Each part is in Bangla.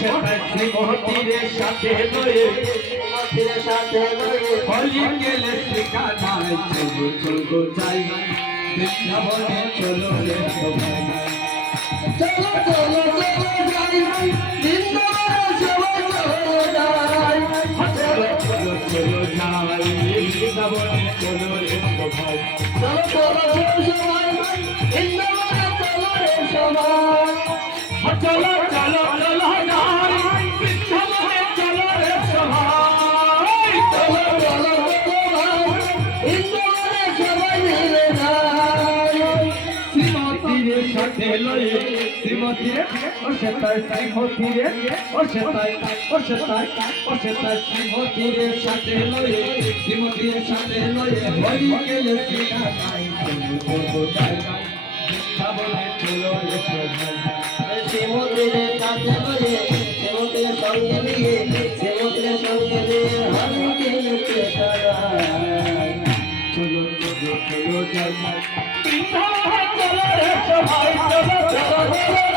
সেটাই শ্রীমতীর সাথে লয়ে শ্রীমতীর সাথে লয়ে হলি গেলে ঠিকানায় চলো চলো যাই বৃন্দাবনে চলো রে সবাই শ্রীমতীর ও সেটাই শ্রীমতীর ও সেটাই ও সেটাই ও সেটাই শ্রীমতীর সাথে লয়ে শ্রীমতীর সাথে লয়ে, হরি গেলে ঠিকানায় চলো চলো যাই বৃন্দাবনে চলো রে সবাই শ্রীমতীর সাথে লয়ে শ্রীমতীর সঙ্গে নিয়ে শ্রীমতীর সঙ্গে নিয়ে আমি গেলে চলো চলো চলো চলো সবাই চলো চলো।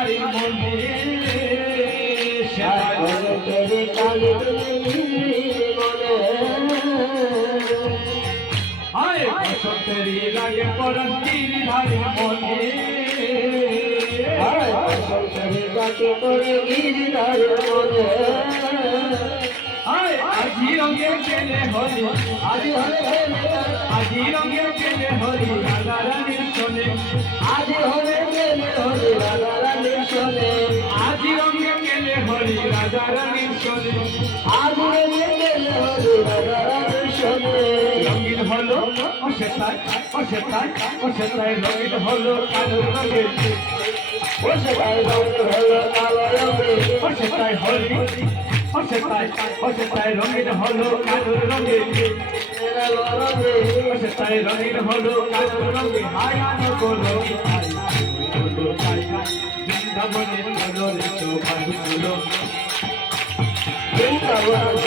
পরবীর ধারি মনে আর বলো তেরে কালে মনে আয় তেরি লাগে পরবীর ধারি মনে আর সংসারে যাকে করে গিরিধার মনে আয় আজি রঙে হলি আজ আজি রঙে হলি রাধা রানীর শোনে। আজ হলে রঙিন হলো সেটাই ও সেটাই রঙিন হলো কালো রঙের ও সবাই রঙ হলো কালো রঙে ও সেটাই হলি ও সেটাই রঙিন হলো কালো রঙের রঙে রঙিন হলো কালো রঙে হায়ানো বলো বৃন্দাবনে চলো রে চোখাই চলো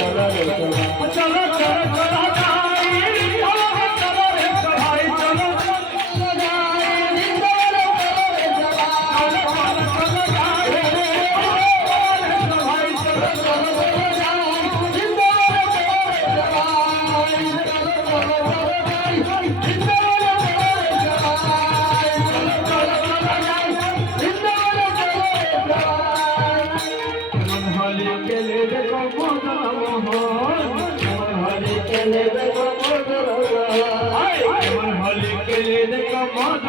মন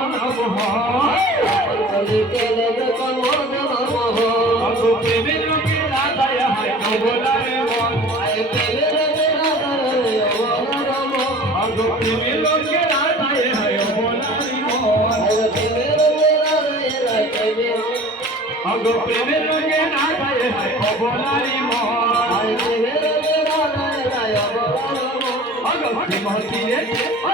আয় কেলে রে রাধা রে অবলার মন অগো শ্রীমতীরে ওই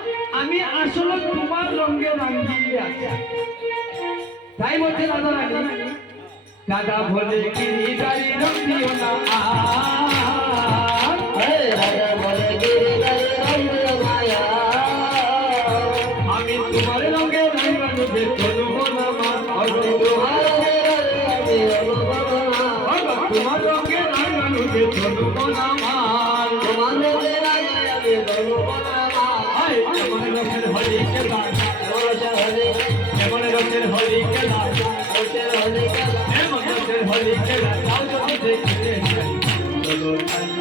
আমি আসলে তোমার রঙে রাঙ্গিয়ে আছি। তাই বলছে দাদা রানী দাদা বলে রং দিও না। আমি তোমার রঙে রাঙ্গানোতে চলবো না তোমার তোমার রঙে রাঙ্গানোতে চলবো না তোমার কেমন রঙের হরি কেলা হলে কেমন রঙের হরি কেলা হলে কেমন রঙের হরি কেলা তাও যদি দেখতে চাই চলো তাই